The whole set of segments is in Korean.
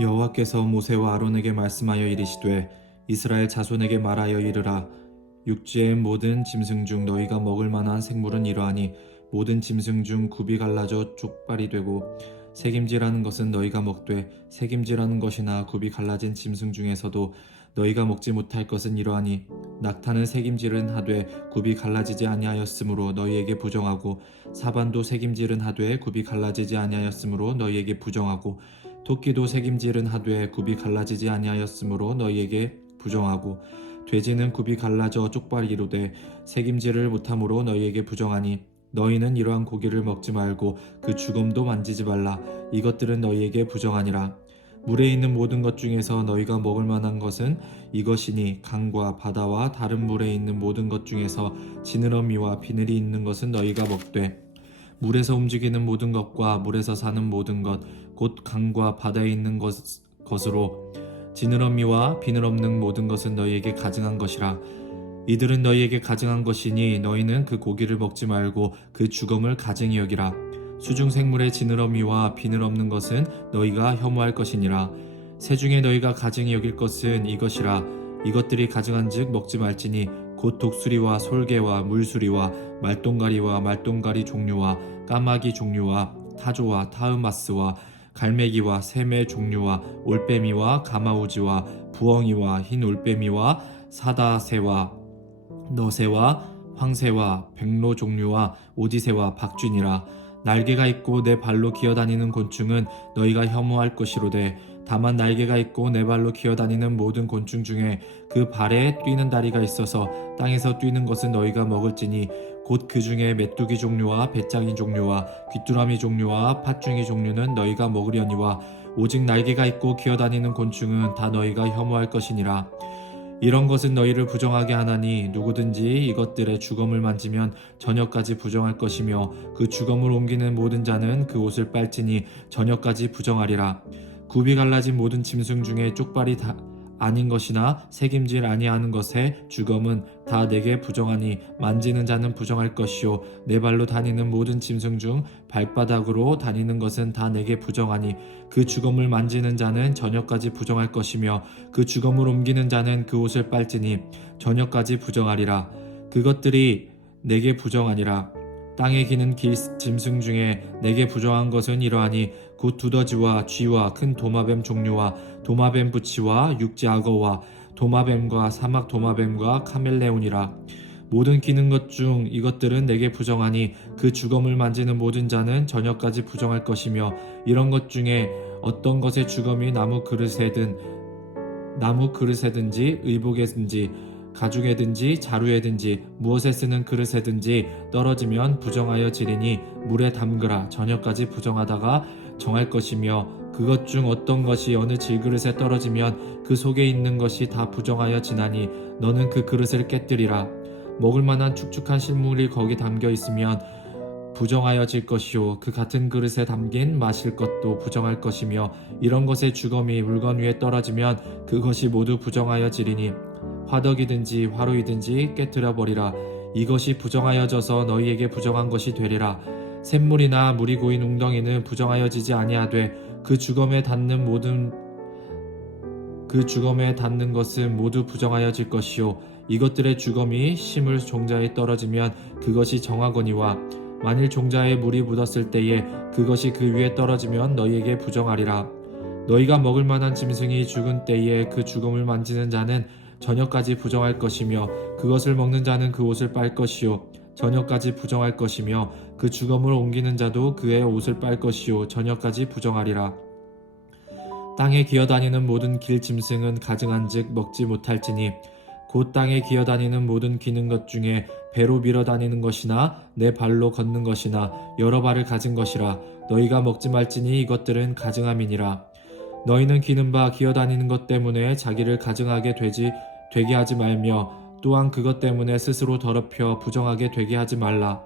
여호와께서 모세와 아론에게 말씀하여 이르시되 이스라엘 자손에게 말하여 이르라. 육지의 모든 짐승 중 너희가 먹을 만한 생물은 이러하니 모든 짐승 중 굽이 갈라져 족발이 되고 색임질하는 것은 너희가 먹되 색임질하는 것이나 굽이 갈라진 짐승 중에서도 너희가 먹지 못할 것은 이러하니 낙타는 색임질은 하되 굽이 갈라지지 아니하였으므로 너희에게 부정하고 사반도 색임질은 하되 굽이 갈라지지 아니하였으므로 너희에게 부정하고 토끼도 색임질은 하되 굽이 갈라지지 아니하였으므로 너희에게 부정하고 돼지는 굽이 갈라져 쪽발이로되 색임질을 못함으로 너희에게 부정하니 너희는 이러한 고기를 먹지 말고 그 죽음도 만지지 말라. 이것들은 너희에게 부정하니라. 물에 있는 모든 것 중에서 너희가 먹을 만한 것은 이것이니 강과 바다와 다른 물에 있는 모든 것 중에서 지느러미와 비늘이 있는 것은 너희가 먹되 물에서 움직이는 모든 것과 물에서 사는 모든 것 곧 강과 바다에 있는 것으로 지느러미와 비늘 없는 모든 것은 너희에게 가증한 것이라. 이들은 너희에게 가증한 것이니 너희는 그 고기를 먹지 말고 그 죽음을 가증히 여기라. 수중 생물의 지느러미와 비늘 없는 것은 너희가 혐오할 것이니라. 새 중에 너희가 가증히 여길 것은 이것이라. 이것들이 가증한즉 먹지 말지니 곧 독수리와 솔개와 물수리와 말똥가리와 말똥가리 종류와 까마귀 종류와 타조와 타흐마스와 갈매기와 샘의 종류와 올빼미와 가마우지와 부엉이와 흰 올빼미와 사다새와 너새와 황새와 백로 종류와 오디새와 박쥐니라. 날개가 있고 내 발로 기어다니는 곤충은 너희가 혐오할 것이로되 다만 날개가 있고 네 발로 기어다니는 모든 곤충 중에 그 발에 뛰는 다리가 있어서 땅에서 뛰는 것은 너희가 먹을지니 곧 그 중에 메뚜기 종류와 배짱이 종류와 귀뚜라미 종류와 팥중이 종류는 너희가 먹으려니와 오직 날개가 있고 기어다니는 곤충은 다 너희가 혐오할 것이니라. 이런 것은 너희를 부정하게 하나니 누구든지 이것들의 주검을 만지면 저녁까지 부정할 것이며 그 주검을 옮기는 모든 자는 그 옷을 빨지니 저녁까지 부정하리라. 굽이 갈라진 모든 짐승 중에 쪽발이 아닌 것이나 색임질 아니하는 것의 주검은 다 내게 부정하니 만지는 자는 부정할 것이요 네 발로 다니는 모든 짐승 중 발바닥으로 다니는 것은 다 내게 부정하니 그 주검을 만지는 자는 저녁까지 부정할 것이며 그 주검을 옮기는 자는 그 옷을 빨지니 저녁까지 부정하리라. 그것들이 내게 부정하니라. 땅에 기는 짐승 중에 내게 부정한 것은 이러하니 곧 두더지와 쥐와 큰 도마뱀 종류와 도마뱀 부치와 육지 악어와 도마뱀과 사막 도마뱀과 카멜레온이라. 모든 기는 것 중 이것들은 내게 부정하니 그 주검을 만지는 모든 자는 저녁까지 부정할 것이며 이런 것 중에 어떤 것의 주검이 나무 그릇에든지 의복에든지 가죽에든지 자루에든지 무엇에 쓰는 그릇에든지 떨어지면 부정하여 지리니 물에 담그라. 저녁까지 부정하다가 정할 것이며 그것 중 어떤 것이 어느 질그릇에 떨어지면 그 속에 있는 것이 다 부정하여 지나니 너는 그 그릇을 깨뜨리라. 먹을 만한 축축한 실물이 거기 담겨 있으면 부정하여질 것이요 그 같은 그릇에 담긴 마실 것도 부정할 것이며 이런 것의 주검이 물건 위에 떨어지면 그것이 모두 부정하여지리니 화덕이든지 화로이든지 깨뜨려 버리라. 이것이 부정하여져서 너희에게 부정한 것이 되리라. 샘물이나 물이 고인 웅덩이는 부정하여지지 아니하되 그 주검에 닿는 것은 모두 부정하여질 것이요 이것들의 주검이 심을 종자에 떨어지면 그것이 정하거니와 만일 종자에 물이 묻었을 때에 그것이 그 위에 떨어지면 너희에게 부정하리라. 너희가 먹을 만한 짐승이 죽은 때에 그 죽음을 만지는 자는 저녁까지 부정할 것이며 그것을 먹는 자는 그 옷을 빨 것이요 저녁까지 부정할 것이며 그 죽음을 옮기는 자도 그의 옷을 빨 것이요 저녁까지 부정하리라. 땅에 기어다니는 모든 길 짐승은 가증한즉 먹지 못할지니 곧 땅에 기어다니는 모든 기는 것 중에 배로 밀어다니는 것이나 내 발로 걷는 것이나 여러 발을 가진 것이라. 너희가 먹지 말지니 이것들은 가증함이니라. 너희는 기는 바 기어다니는 것 때문에 자기를 가증하게 되게 하지 말며 또한 그것 때문에 스스로 더럽혀 부정하게 되게 하지 말라.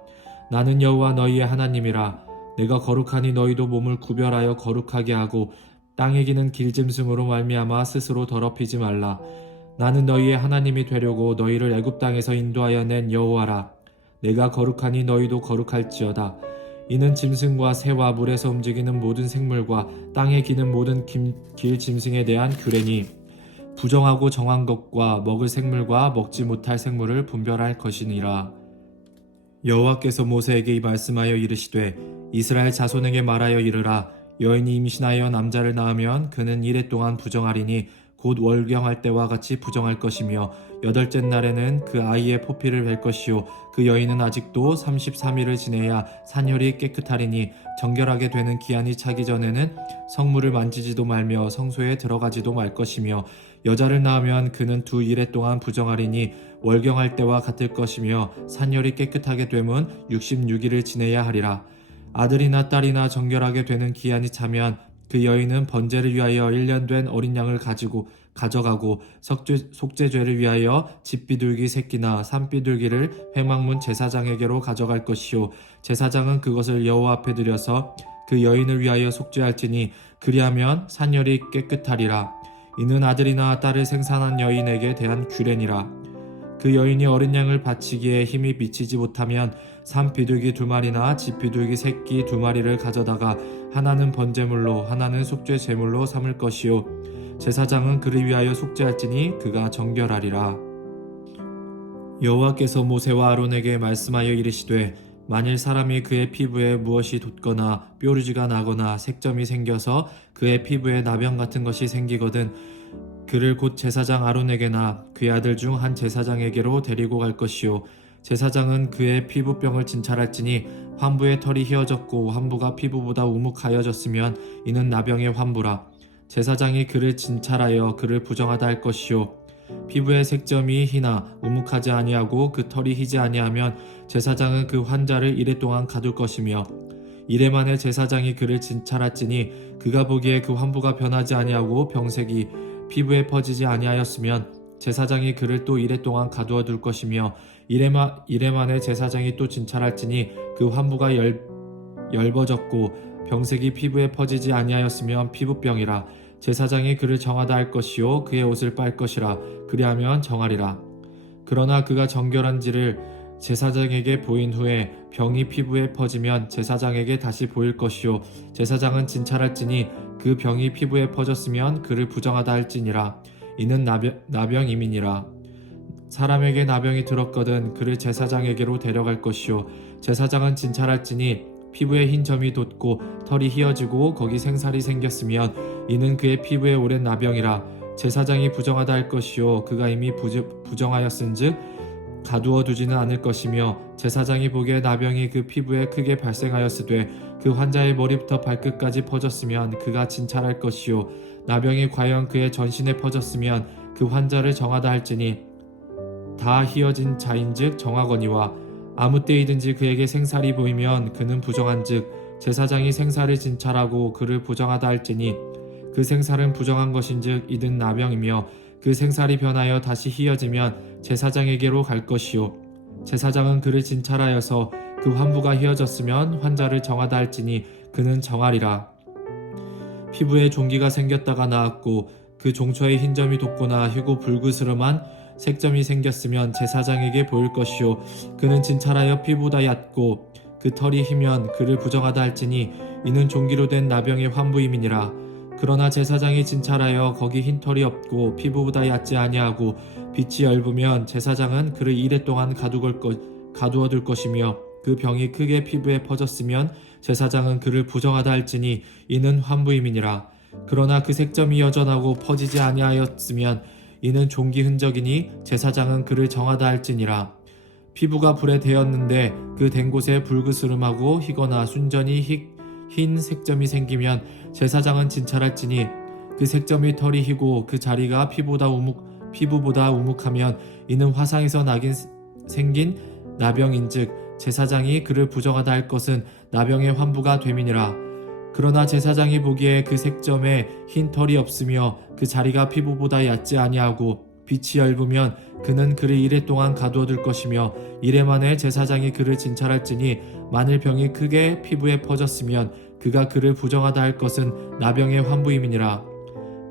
나는 여호와 너희의 하나님이라. 내가 거룩하니 너희도 몸을 구별하여 거룩하게 하고 땅에 기는 길짐승으로 말미암아 스스로 더럽히지 말라. 나는 너희의 하나님이 되려고 너희를 애굽 땅에서 인도하여 낸 여호와라. 내가 거룩하니 너희도 거룩할지어다. 이는 짐승과 새와 물에서 움직이는 모든 생물과 땅에 기는 모든 길 짐승에 대한 규례니 부정하고 정한 것과 먹을 생물과 먹지 못할 생물을 분별할 것이니라. 여호와께서 모세에게 말씀하여 이르시되 이스라엘 자손에게 말하여 이르라. 여인이 임신하여 남자를 낳으면 그는 이레 동안 부정하리니 곧 월경할 때와 같이 부정할 것이며 여덟째 날에는 그 아이의 포피를 뵐 것이요 그 여인은 아직도 33일을 지내야 산혈이 깨끗하리니 정결하게 되는 기한이 차기 전에는 성물을 만지지도 말며 성소에 들어가지도 말 것이며 여자를 낳으면 그는 2일 동안 부정하리니 월경할 때와 같을 것이며 산혈이 깨끗하게 되면 66일을 지내야 하리라. 아들이나 딸이나 정결하게 되는 기한이 차면 그 여인은 번제를 위하여 1년 된 어린 양을 가져가고 속죄죄를 위하여 집비둘기 새끼나 산비둘기를 회막문 제사장에게로 가져갈 것이요 제사장은 그것을 여호와 앞에 드려서 그 여인을 위하여 속죄할지니 그리하면 산혈이 깨끗하리라. 이는 아들이나 딸을 생산한 여인에게 대한 규례니라. 그 여인이 어린 양을 바치기에 힘이 미치지 못하면 산비둘기 2마리나 집비둘기 새끼 2마리를 가져다가 하나는 번제물로 하나는 속죄 제물로 삼을 것이요 제사장은 그를 위하여 속죄할지니 그가 정결하리라. 여호와께서 모세와 아론에게 말씀하여 이르시되 만일 사람이 그의 피부에 무엇이 돋거나 뾰루지가 나거나 색점이 생겨서 그의 피부에 나병 같은 것이 생기거든 그를 곧 제사장 아론에게나 그의 아들 중 한 제사장에게로 데리고 갈 것이요 제사장은 그의 피부병을 진찰할지니 환부의 털이 휘어졌고 환부가 피부보다 우묵하여졌으면 이는 나병의 환부라. 제사장이 그를 진찰하여 그를 부정하다 할 것이요 피부의 색점이 희나 우묵하지 아니하고 그 털이 희지 아니하면 제사장은 그 환자를 이레 동안 가둘 것이며 이레 만에 제사장이 그를 진찰할지니 그가 보기에 그 환부가 변하지 아니하고 병색이 피부에 퍼지지 아니하였으면 제사장이 그를 또 이레 동안 가두어 둘 것이며 이레 만에 제사장이 또 진찰할지니 그 환부가 엷어졌고 병색이 피부에 퍼지지 아니하였으면 피부병이라. 제사장이 그를 정하다 할 것이요 그의 옷을 빨 것이라. 그리하면 정하리라. 그러나 그가 정결한지를 제사장에게 보인 후에 병이 피부에 퍼지면 제사장에게 다시 보일 것이요 제사장은 진찰할지니 그 병이 피부에 퍼졌으면 그를 부정하다 할지니라. 이는 나병임이니라. 사람에게 나병이 들었거든 그를 제사장에게로 데려갈 것이요 제사장은 진찰할지니 피부에 흰 점이 돋고 털이 휘어지고 거기 생살이 생겼으면 이는 그의 피부에 오랜 나병이라. 제사장이 부정하다 할 것이요 그가 이미 부정하였은즉 가두어 두지는 않을 것이며 제사장이 보기에 나병이 그 피부에 크게 발생하였으되 그 환자의 머리부터 발끝까지 퍼졌으면 그가 진찰할 것이요 나병이 과연 그의 전신에 퍼졌으면 그 환자를 정하다 할지니 다 휘어진 자인즉 정하거니와 아무 때이든지 그에게 생살이 보이면 그는 부정한즉 제사장이 생살을 진찰하고 그를 부정하다 할지니 그 생살은 부정한 것인즉 이는 나병이며 그 생살이 변하여 다시 휘어지면 제사장에게로 갈 것이요 제사장은 그를 진찰하여서 그 환부가 휘어졌으면 환자를 정하다 할지니 그는 정하리라. 피부에 종기가 생겼다가 나았고 그 종초에 흰 점이 돋거나 휘고 불그스름한 색점이 생겼으면 제사장에게 보일 것이요 그는 진찰하여 피부보다 얕고 그 털이 휘면 그를 부정하다 할지니 이는 종기로 된 나병의 환부임이니라. 그러나 제사장이 진찰하여 거기 흰 털이 없고 피부보다 얕지 아니하고 빛이 엷으면 제사장은 그를 이레 동안 가두어 둘 것이며 그 병이 크게 피부에 퍼졌으면 제사장은 그를 부정하다 할지니 이는 환부임이니라. 그러나 그 색점이 여전하고 퍼지지 아니하였으면 이는 종기 흔적이니 제사장은 그를 정하다 할지니라. 피부가 불에 데었는데 그 댄 곳에 불그스름하고 희거나 순전히 흰 색점이 생기면 제사장은 진찰할지니 그 색점이 털이 희고 그 자리가 피부보다 우묵하면 이는 화상에서 생긴 나병인즉 제사장이 그를 부정하다 할 것은 나병의 환부가 됨이니라. 그러나 제사장이 보기에 그 색점에 흰 털이 없으며 그 자리가 피부보다 얕지 아니하고 빛이 엷으면 그는 그를 이레 동안 가두어 둘 것이며 이레 만에 제사장이 그를 진찰할지니 만일 병이 크게 피부에 퍼졌으면 그가 그를 부정하다 할 것은 나병의 환부임이니라.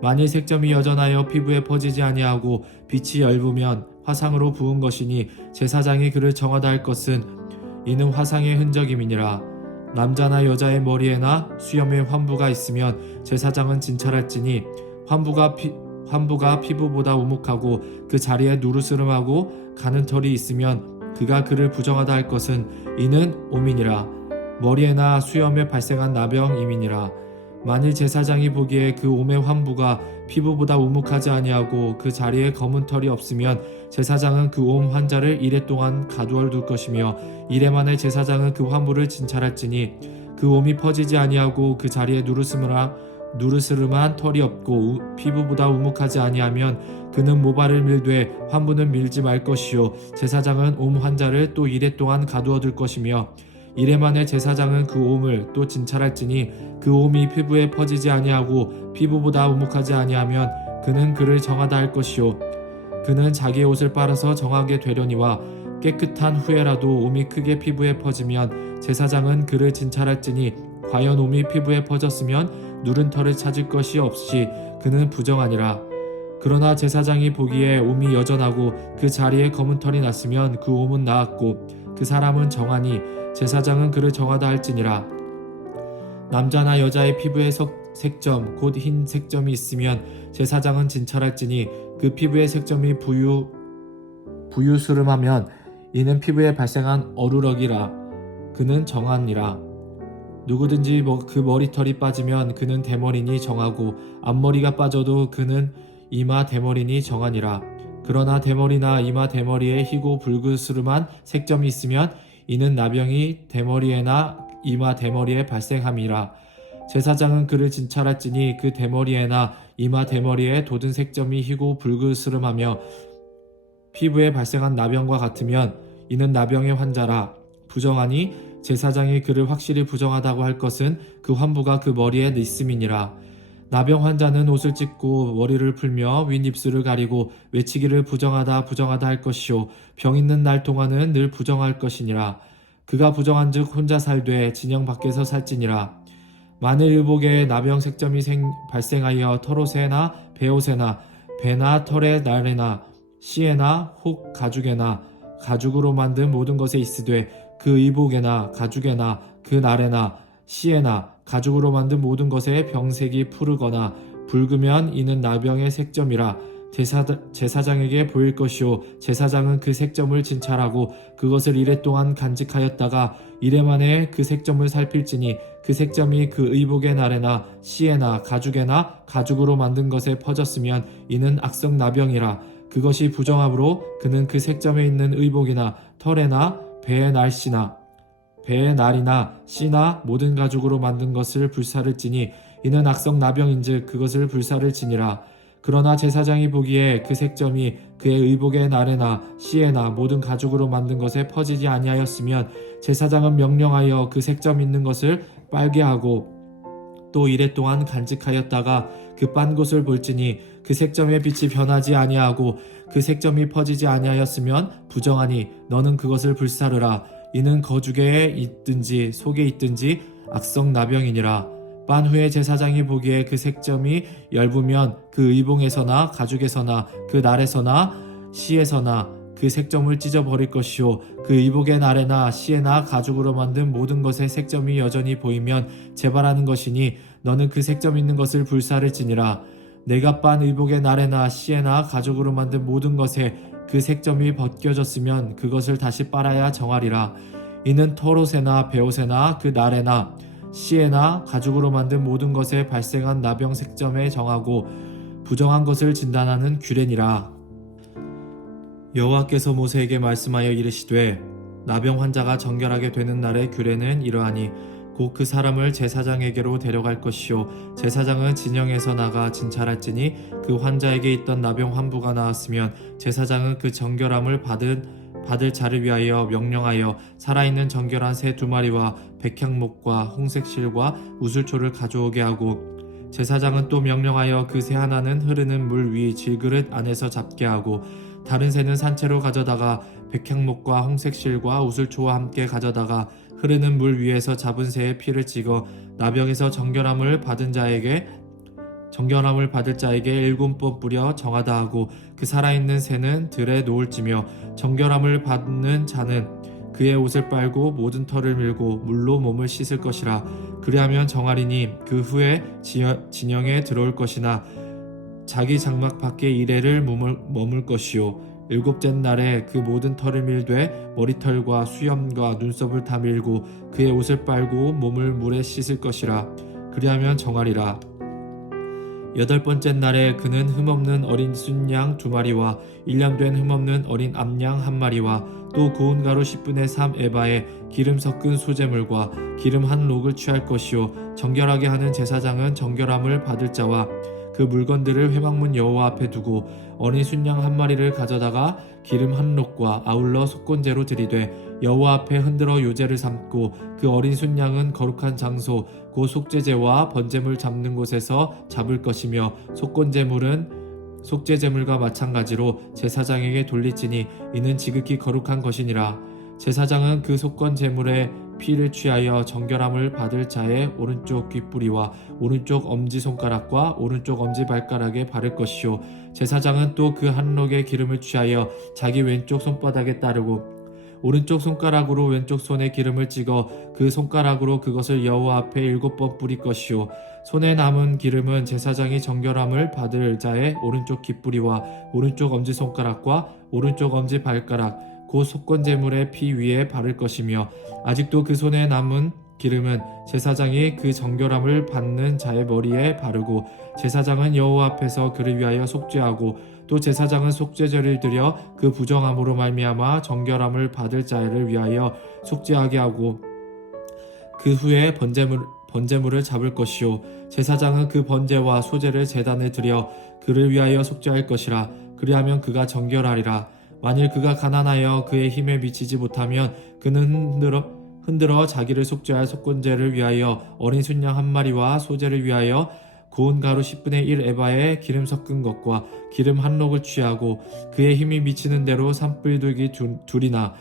만일 색점이 여전하여 피부에 퍼지지 아니하고 빛이 엷으면 화상으로 부은 것이니 제사장이 그를 정하다 할 것은 이는 화상의 흔적임이니라. 남자나 여자의 머리에나 수염에 환부가 있으면 제사장은 진찰할지니 환부가 피부보다 우묵하고 그 자리에 누르스름하고 가는 털이 있으면 그가 그를 부정하다 할 것은 이는 오민이라. 머리에나 수염에 발생한 나병임이니라. 만일 제사장이 보기에 그 옴의 환부가 피부보다 우묵하지 아니하고 그 자리에 검은 털이 없으면 제사장은 그 옴 환자를 이레 동안 가두어 둘 것이며 이레 만에 제사장은 그 환부를 진찰할지니 그 옴이 퍼지지 아니하고 그 자리에 누르스름한 털이 없고 피부보다 우묵하지 아니하면 그는 모발을 밀되 환부는 밀지 말 것이요 제사장은 옴 환자를 또 이레 동안 가두어 둘 것이며 이레 만에 제사장은 그 옴을 또 진찰할지니 그 옴이 피부에 퍼지지 아니하고 피부보다 우묵하지 아니하면 그는 그를 정하다 할 것이요 그는 자기의 옷을 빨아서 정하게 되려니와 깨끗한 후에라도 옴이 크게 피부에 퍼지면 제사장은 그를 진찰할지니 과연 옴이 피부에 퍼졌으면 누른 털을 찾을 것이 없이 그는 부정하니라. 그러나 제사장이 보기에 옴이 여전하고 그 자리에 검은 털이 났으면 그 옴은 나았고 그 사람은 정하니 제사장은 그를 정하다 할지니라. 남자나 여자의 피부에 색점 곧 흰 색점이 있으면 제사장은 진찰할지니 그 피부의 색점이 부유스름하면 이는 피부에 발생한 어루럭이라. 그는 정하니라. 누구든지 그 머리털이 빠지면 그는 대머리니 정하고 앞머리가 빠져도 그는 이마 대머리니 정하니라. 그러나 대머리나 이마 대머리에 희고 붉으스름한 색점이 있으면 이는 나병이 대머리에나 이마 대머리에 발생함이라. 제사장은 그를 진찰할지니 그 대머리에나 이마 대머리에 돋은 색점이 희고 붉으스름하며 피부에 발생한 나병과 같으면 이는 나병의 환자라. 부정하니 제사장이 그를 확실히 부정하다고 할 것은 그 환부가 그 머리에 있음이니라. 나병 환자는 옷을 찢고 머리를 풀며 윗입술을 가리고 외치기를 부정하다 할 것이요 병 있는 날 동안은 늘 부정할 것이니라. 그가 부정한즉 혼자 살되 진영 밖에서 살지니라. 만일 의복에 나병 색점이 발생하여 털옷에나 베옷에나 배나 털의 날에나 씨에나 혹 가죽에나 가죽으로 만든 모든 것에 있으되 그 의복에나 가죽에나 그 날에나 씨에나 가죽으로 만든 모든 것에 병색이 푸르거나 붉으면 이는 나병의 색점이라. 제사장에게 보일 것이요 제사장은 그 색점을 진찰하고 그것을 이레 동안 간직하였다가 이레 만에 그 색점을 살필지니 그 색점이 그 의복의 날에나 씨에나 가죽에나 가죽으로 만든 것에 퍼졌으면 이는 악성 나병이라. 그것이 부정함으로 그는 그 색점에 있는 의복이나 털에나 배의 날이나 씨나 모든 가죽으로 만든 것을 불사를지니 이는 악성 나병인즉 그것을 불사를지니라. 그러나 제사장이 보기에 그 색점이 그의 의복의 날에나 씨에나 모든 가죽으로 만든 것에 퍼지지 아니하였으면 제사장은 명령하여 그 색점 있는 것을 빨게 하고 또 이레 동안 간직하였다가 그 빤 곳을 볼지니 그 색점의 빛이 변하지 아니하고 그 색점이 퍼지지 아니하였으면 부정하니 너는 그것을 불사르라. 이는 거주계에 있든지 속에 있든지 악성 나병이니라. 빤 후에 제사장이 보기에 그 색점이 엷으면 그 의복에서나 가죽에서나 그 날에서나 씨에서나 그 색점을 찢어버릴 것이요 그 의복의 날에나 씨에나 가죽으로 만든 모든 것의 색점이 여전히 보이면 재발하는 것이니 너는 그 색점 있는 것을 불사를지니라. 내가 빤 의복의 날에나 씨에나 가죽으로 만든 모든 것에 그 색점이 벗겨졌으면 그것을 다시 빨아야 정하리라. 이는 털옷에나 베옷에나 그 날에나 씨에나 가죽으로 만든 모든 것에 발생한 나병 색점에 정하고 부정한 것을 진단하는 규례니라. 여호와께서 모세에게 말씀하여 이르시되 나병 환자가 정결하게 되는 날의 규례는 이러하니 곧 그 사람을 제사장에게로 데려갈 것이요 제사장은 진영에서 나가 진찰할지니 그 환자에게 있던 나병 환부가 나았으면 제사장은 그 정결함을 받을 자를 위하여 명령하여 살아있는 정결한 새 2마리와 백향목과 홍색실과 우슬초를 가져오게 하고 제사장은 또 명령하여 그 새 하나는 흐르는 물 위 질그릇 안에서 잡게 하고 다른 새는 산채로 가져다가 백향목과 홍색실과 우슬초와 함께 가져다가 흐르는 물 위에서 잡은 새의 피를 찍어 나병에서 정결함을 받을 자에게 7번 뿌려 정하다 하고 그 살아있는 새는 들에 놓을지며 정결함을 받는 자는 그의 옷을 빨고 모든 털을 밀고 물로 몸을 씻을 것이라. 그리하면 정하리니 그 후에 진영에 들어올 것이나 자기 장막 밖에 이레를 머물 것이요 일곱째 날에 그 모든 털을 밀되 머리털과 수염과 눈썹을 다 밀고 그의 옷을 빨고 몸을 물에 씻을 것이라. 그리하면 정하리라. 여덟 번째 날에 그는 흠없는 어린 순양 2마리와 일년된 흠없는 어린 암양 1마리와 또 고운 가루 10분의 3 에바에 기름 섞은 소재물과 기름 한 록을 취할 것이요 정결하게 하는 제사장은 정결함을 받을 자와 그 물건들을 회막문 여호와 앞에 두고 어린 순양 1마리를 가져다가 기름 한 록과 아울러 속건제로 드리되 여호와 앞에 흔들어 요제를 삼고 그 어린 순양은 거룩한 장소 곧 속죄제와 번제물 잡는 곳에서 잡을 것이며 속건제물은 속죄제물과 마찬가지로 제사장에게 돌리지니 이는 지극히 거룩한 것이니라. 제사장은 그 속건제물의 피를 취하여 정결함을 받을 자의 오른쪽 귓뿌리와 오른쪽 엄지손가락과 오른쪽 엄지발가락에 바를 것이요 제사장은 또 그 한 록의 기름을 취하여 자기 왼쪽 손바닥에 따르고 오른쪽 손가락으로 왼쪽 손에 기름을 찍어 그 손가락으로 그것을 여호와 앞에 7번 뿌릴 것이요 손에 남은 기름은 제사장이 정결함을 받을 자의 오른쪽 귓뿌리와 오른쪽 엄지손가락과 오른쪽 엄지발가락 곧 속건제물의 피 위에 바를 것이며 아직도 그 손에 남은 기름은 제사장이 그 정결함을 받는 자의 머리에 바르고 제사장은 여호와 앞에서 그를 위하여 속죄하고 또 제사장은 속죄제를 드려 그 부정함으로 말미암아 정결함을 받을 자를 위하여 속죄하게 하고 그 후에 번제물을 잡을 것이요 제사장은 그 번제와 소제를 제단에 드려 그를 위하여 속죄할 것이라. 그리하면 그가 정결하리라. 만일 그가 가난하여 그의 힘에 미치지 못하면 그는 흔들어 자기를 속죄할 속건제를 위하여 어린 순양 1마리와 소제를 위하여 고운 가루 10분의 1 에바에 기름 섞은 것과 기름 한 록을 취하고 그의 힘이 미치는 대로 산비둘기 둘이나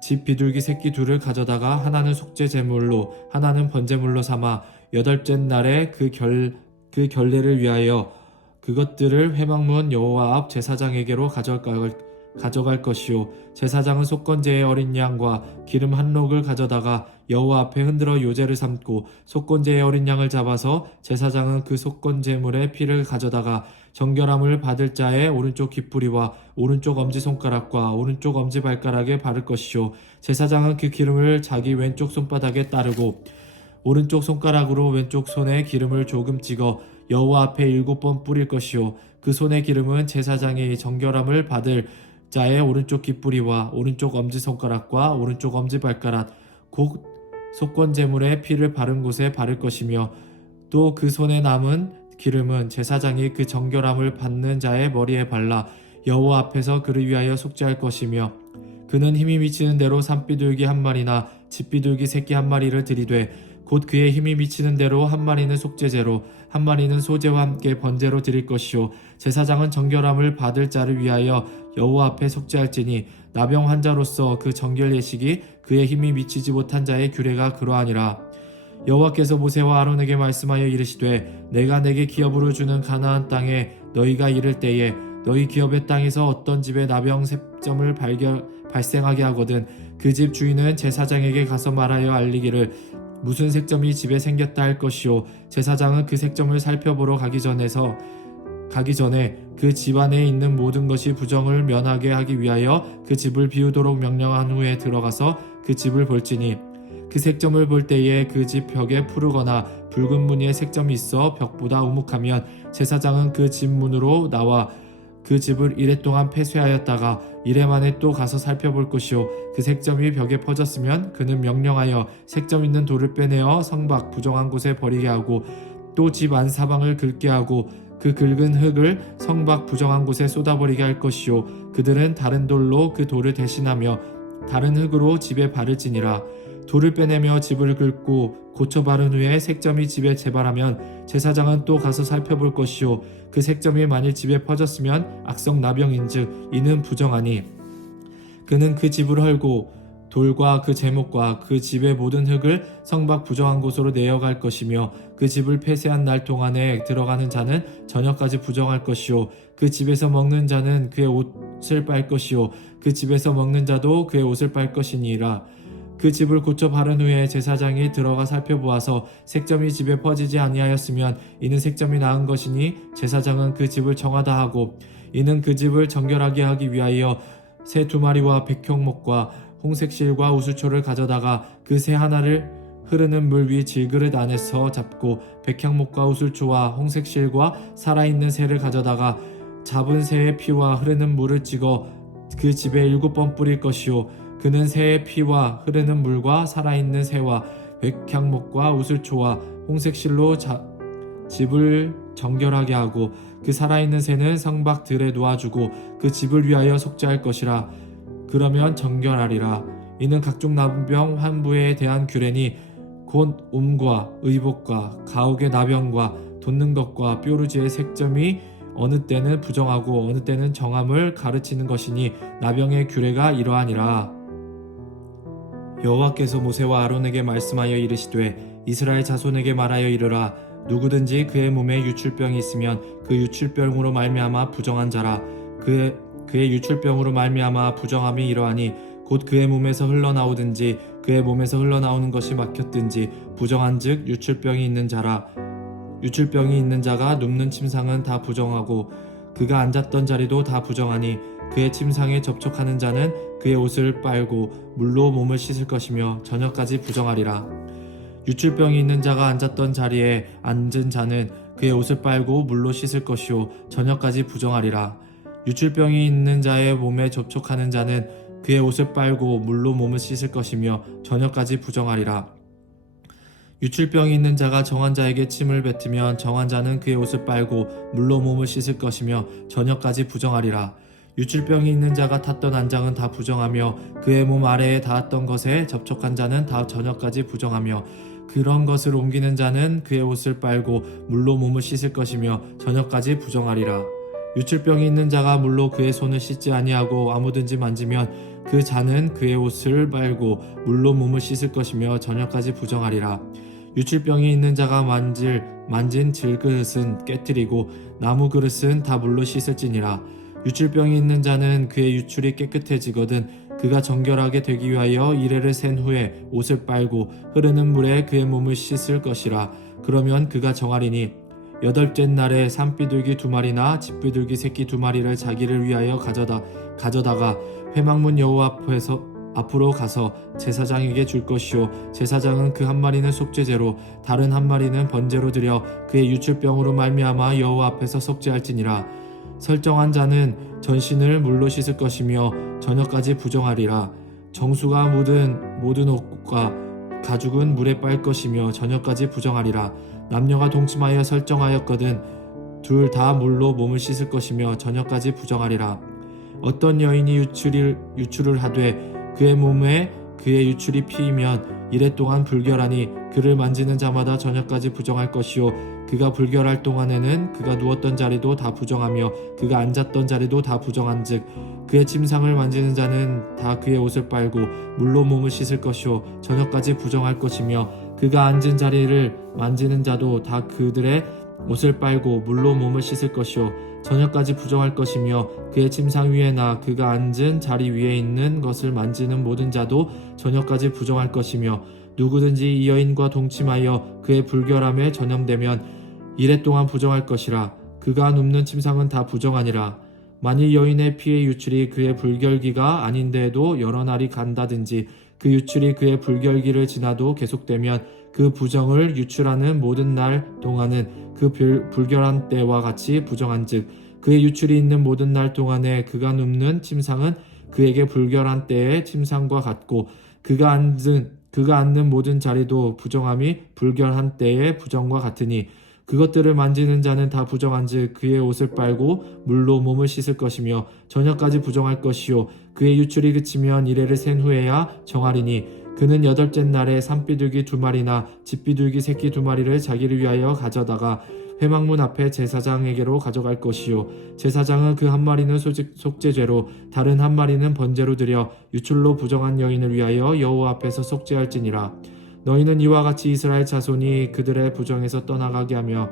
집 비둘기 새끼 둘을 가져다가 하나는 속죄 제물로 하나는 번제물로 삼아 여덟째 날에 그 결례를 위하여 그것들을 회막문 여호와 앞 제사장에게로 가져갈 것이요 제사장은 속건제의 어린 양과 기름 한 록을 가져다가 여호와 앞에 흔들어 요제를 삼고 속건제의 어린 양을 잡아서 제사장은 그 속건제물의 피를 가져다가 정결함을 받을 자의 오른쪽 귓뿌리와 오른쪽 엄지손가락과 오른쪽 엄지발가락에 바를 것이요 제사장은 그 기름을 자기 왼쪽 손바닥에 따르고 오른쪽 손가락으로 왼쪽 손에 기름을 조금 찍어 여호와 앞에 7번 뿌릴 것이요 그 손의 기름은 제사장이 정결함을 받을 자의 오른쪽 귓뿌리와 오른쪽 엄지손가락과 오른쪽 엄지발가락 곧 속건제물의 피를 바른 곳에 바를 것이며 또 그 손에 남은 기름은 제사장이 그 정결함을 받는 자의 머리에 발라 여호와 앞에서 그를 위하여 속죄할 것이며 그는 힘이 미치는 대로 산비둘기 1마리나 집비둘기 새끼 1마리를 드리되 곧 그의 힘이 미치는 대로 1마리는 속죄제로 1마리는 소제와 함께 번제로 드릴 것이요 제사장은 정결함을 받을 자를 위하여 여호와 앞에 속죄할지니 나병 환자로서 그 정결 예식이 그의 힘이 미치지 못한 자의 규례가 그러하니라. 여호와께서 모세와 아론에게 말씀하여 이르시되 내가 내게 기업으로 주는 가나안 땅에 너희가 이를 때에 너희 기업의 땅에서 어떤 집에 나병 색점을 발생하게 하거든 그 집 주인은 제사장에게 가서 말하여 알리기를 무슨 색점이 집에 생겼다 할 것이요 제사장은 그 색점을 살펴보러 가기 전에 그 집 안에 있는 모든 것이 부정을 면하게 하기 위하여 그 집을 비우도록 명령한 후에 들어가서 그 집을 볼지니 그 색점을 볼 때에 그 집 벽에 푸르거나 붉은 무늬의 색점이 있어 벽보다 우묵하면 제사장은 그 집 문으로 나와 그 집을 이레 동안 폐쇄하였다가 이레 만에 또 가서 살펴볼 것이요 그 색점이 벽에 퍼졌으면 그는 명령하여 색점 있는 돌을 빼내어 성밖 부정한 곳에 버리게 하고 또 집 안 사방을 긁게 하고 그 긁은 흙을 성밖 부정한 곳에 쏟아버리게 할 것이요 그들은 다른 돌로 그 돌을 대신하며 다른 흙으로 집에 바를지니라. 돌을 빼내며 집을 긁고 고쳐 바른 후에 색점이 집에 재발하면 제사장은 또 가서 살펴볼 것이요 그 색점이 만일 집에 퍼졌으면 악성 나병인즉 이는 부정하니 그는 그 집을 헐고 돌과 그 제목과 그 집의 모든 흙을 성밖 부정한 곳으로 내어갈 것이며 그 집을 폐쇄한 날 동안에 들어가는 자는 저녁까지 부정할 것이요 그 집에서 먹는 자는 그의 옷 옷을 빨 것이요 그 집에서 먹는 자도 그의 옷을 빨 것이니라. 그 집을 고쳐 바른 후에 제사장이 들어가 살펴보아서 색점이 집에 퍼지지 아니하였으면 이는 색점이 나은 것이니 제사장은 그 집을 정하다 하고, 이는 그 집을 정결하게 하기 위하여 새 2마리와 백형목과 홍색실과 우수초를 가져다가 그 새 하나를 흐르는 물 위 질그릇 안에서 잡고 백향목과 우술초와 홍색실과 살아있는 새를 가져다가 잡은 새의 피와 흐르는 물을 찍어 그 집에 7번 뿌릴 것이요 그는 새의 피와 흐르는 물과 살아있는 새와 백향목과 우술초와 홍색실로 집을 정결하게 하고 그 살아있는 새는 성박 들에 놓아주고 그 집을 위하여 속죄할 것이라. 그러면 정결하리라. 이는 각종 나병 환부에 대한 규례니 곧 옴과 의복과 가옥의 나병과 돋는 것과 뾰루지의 색점이 어느 때는 부정하고 어느 때는 정함을 가르치는 것이니 나병의 규례가 이러하니라. 여호와께서 모세와 아론에게 말씀하여 이르시되 이스라엘 자손에게 말하여 이르라. 누구든지 그의 몸에 유출병이 있으면 그 유출병으로 말미암아 부정한 자라. 그의 유출병으로 말미암아 부정함이 이러하니 곧 그의 몸에서 흘러나오든지 그의 몸에서 흘러나오는 것이 막혔든지 부정한즉 유출병이 있는 자라. 유출병이 있는 자가 눕는 침상은 다 부정하고 그가 앉았던 자리도 다 부정하니 그의 침상에 접촉하는 자는 그의 옷을 빨고 물로 몸을 씻을 것이며 저녁까지 부정하리라. 유출병이 있는 자가 앉았던 자리에 앉은 자는 그의 옷을 빨고 물로 씻을 것이요 저녁까지 부정하리라. 유출병이 있는 자의 몸에 접촉하는 자는 그의 옷을 빨고 물로 몸을 씻을 것이며 저녁까지 부정하리라. 유출병이 있는 자가 정한 자에게 침을 뱉으면 정한 자는 그의 옷을 빨고 물로 몸을 씻을 것이며 저녁까지 부정하리라. 유출병이 있는 자가 탔던 안장은 다 부정하며 그의 몸 아래에 닿았던 것에 접촉한 자는 다 저녁까지 부정하며 그런 것을 옮기는 자는 그의 옷을 빨고 물로 몸을 씻을 것이며 저녁까지 부정하리라. 유출병이 있는 자가 물로 그의 손을 씻지 아니하고 아무든지 만지면 그 자는 그의 옷을 빨고 물로 몸을 씻을 것이며 저녁까지 부정하리라. 유출병이 있는 자가 만진 질그릇은 깨뜨리고 나무 그릇은 다 물로 씻을지니라. 유출병이 있는 자는 그의 유출이 깨끗해지거든 그가 정결하게 되기 위하여 이레를 센 후에 옷을 빨고 흐르는 물에 그의 몸을 씻을 것이라. 그러면 그가 정하리니 8째 날에 산비둘기 2마리나 집비둘기 새끼 2마리를 자기를 위하여 가져다가 회막문 여호와 앞으로 가서 제사장에게 줄 것이요 제사장은 그 1마리는 속죄제로 다른 1마리는 번제로 드려 그의 유출병으로 말미암아 여호와 앞에서 속죄할지니라. 설정한 자는 전신을 물로 씻을 것이며 저녁까지 부정하리라. 정수가 묻은 모든 옷과 가죽은 물에 빨 것이며 저녁까지 부정하리라. 남녀가 동침하여 설정하였거든 둘 다 물로 몸을 씻을 것이며 저녁까지 부정하리라. 어떤 여인이 유출을 하되 그의 몸에 그의 유출이 피이면 이레 동안 불결하니 그를 만지는 자마다 저녁까지 부정할 것이요 그가 불결할 동안에는 그가 누웠던 자리도 다 부정하며 그가 앉았던 자리도 다 부정한즉 그의 침상을 만지는 자는 다 그의 옷을 빨고 물로 몸을 씻을 것이요 저녁까지 부정할 것이며 그가 앉은 자리를 만지는 자도 다 그들의 옷을 빨고 물로 몸을 씻을 것이요 저녁까지 부정할 것이며 그의 침상 위에나 그가 앉은 자리 위에 있는 것을 만지는 모든 자도 저녁까지 부정할 것이며 누구든지 이 여인과 동침하여 그의 불결함에 전염되면 이레 동안 부정할 것이라. 그가 눕는 침상은 다 부정하니라. 만일 여인의 피의 유출이 그의 불결기가 아닌데도 여러 날이 간다든지 그 유출이 그의 불결기를 지나도 계속되면 그 부정을 유출하는 모든 날 동안은 그 불결한 때와 같이 부정한즉 그의 유출이 있는 모든 날 동안에 그가 눕는 침상은 그에게 불결한 때의 침상과 같고 그가 앉는 모든 자리도 부정함이 불결한 때의 부정과 같으니 그것들을 만지는 자는 다 부정한즉 그의 옷을 빨고 물로 몸을 씻을 것이며 저녁까지 부정할 것이요 그의 유출이 그치면 이레를 센 후에야 정하리니 그는 8째 날에 산비둘기 2마리나 집비둘기 새끼 2마리를 자기를 위하여 가져다가 회막문 앞에 제사장에게로 가져갈 것이요 제사장은 그 1마리는 속죄죄로 다른 1마리는 번제로 드려 유출로 부정한 여인을 위하여 여호와 앞에서 속죄할지니라. 너희는 이와 같이 이스라엘 자손이 그들의 부정에서 떠나가게 하며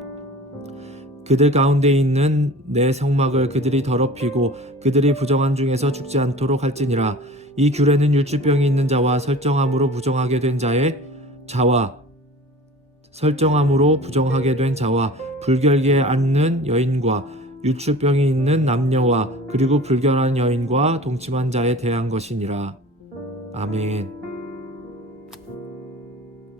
그들 가운데 있는 내 성막을 그들이 더럽히고 그들이 부정한 중에서 죽지 않도록 할지니라. 이 규례는 율주병이 있는 자와 설정함으로 부정하게 된 자와 불결기에 앉는 여인과 유추병이 있는 남녀와 그리고 불결한 여인과 동침한 자에 대한 것이니라. 아멘.